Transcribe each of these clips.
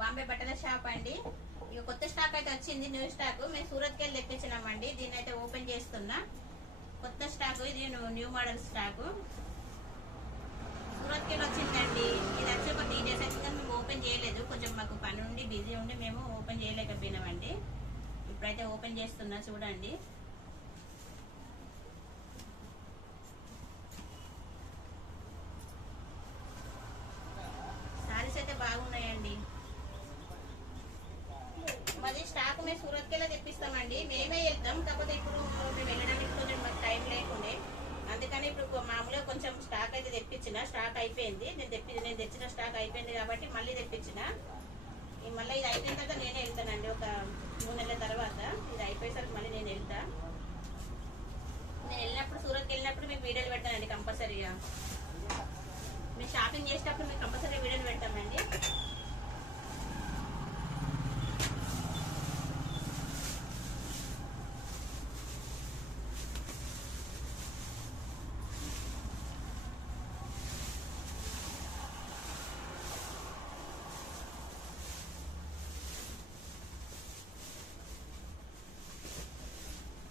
బాంబే బట్టల షాప్ అండి. ఇక కొత్త స్టాక్ అయితే వచ్చింది, న్యూ స్టాక్. మేము సూరత్కి వెళ్ళి తెప్పించినామండి. దీన్ని అయితే ఓపెన్ చేస్తున్నా. కొత్త స్టాక్ ఇది, న్యూ మోడల్ స్టాక్ సూరత్కి వెళ్ళి వచ్చిందండి. ఇది వచ్చి ఒక 3 days అయితే మేము ఓపెన్ చేయలేదు, కొంచెం మాకు పని ఉండి బిజీ ఉండి మేము ఓపెన్ చేయలేకపోయినామండి. ఇప్పుడైతే ఓపెన్ చేస్తున్నా, చూడండి. సారీస్ అయితే బాగున్నాయండి. మాది స్టాక్ మేము సూరత్కి వెళ్ళి తెప్పిస్తామండి. మేమే వెళ్తాం, కాకపోతే ఇప్పుడు మేము వెళ్ళడానికి కొంచెం మాకు టైం లేకుండే, అందుకని ఇప్పుడు మామూలుగా కొంచెం స్టాక్ అయితే తెప్పించిన. స్టాక్ అయిపోయింది, నేను తెచ్చిన స్టాక్ అయిపోయింది కాబట్టి మళ్ళీ తెప్పించిన. మళ్ళీ ఇది అయిపోయిన తర్వాత నేనే వెళ్తానండి. ఒక 3 నెలల తర్వాత ఇది అయిపోయేసరికి మళ్ళీ నేను వెళ్తా. నేను వెళ్ళినప్పుడు, సూరత్కి వెళ్ళినప్పుడు మీకు వీడియోలు పెడతానండి కంపల్సరీగా. మేము షాపింగ్ చేసేటప్పుడు మేము కంపల్సరీ వీడియోలు పెడతామండి.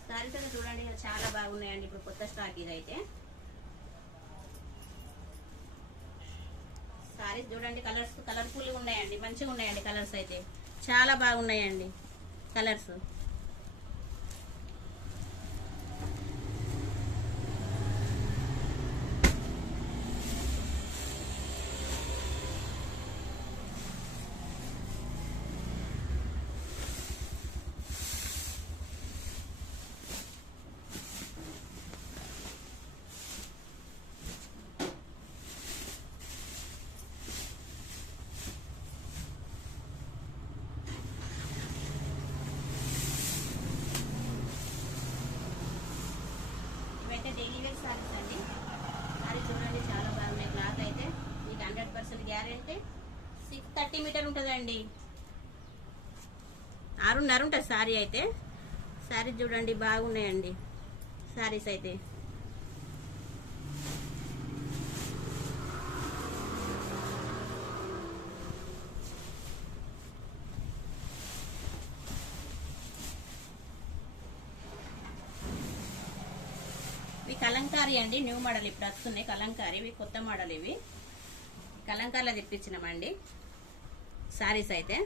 సారీస్ అయితే చూడండి, చాలా బాగున్నాయండి. ఇప్పుడు కొత్త స్టాక్ ఇదైతే. సారీస్ చూడండి, కలర్ఫుల్గా ఉన్నాయండి, మంచిగా ఉన్నాయండి. కలర్స్ అయితే చాలా బాగున్నాయండి కలర్స్. ఇవైతే డైలీ వేర్ సారీస్ అండి. సారీ చూడండి, చాలా బాగున్నాయి. క్లాత్ అయితే మీకు 100% గ్యారెంటీ. 630 మీటర్ ఉంటుందండి, 6.5 ఉంటుంది సారీ అయితే. సారీ చూడండి, బాగున్నాయండి సారీస్ అయితే. ఇవి కలంకారీ అండి, న్యూ మోడల్ ఇప్పుడు వస్తున్నాయి కలంకారీ. ఇవి కొత్త మోడల్, ఇవి కలంకారీలో తెప్పించినామండి సారీస్ అయితే.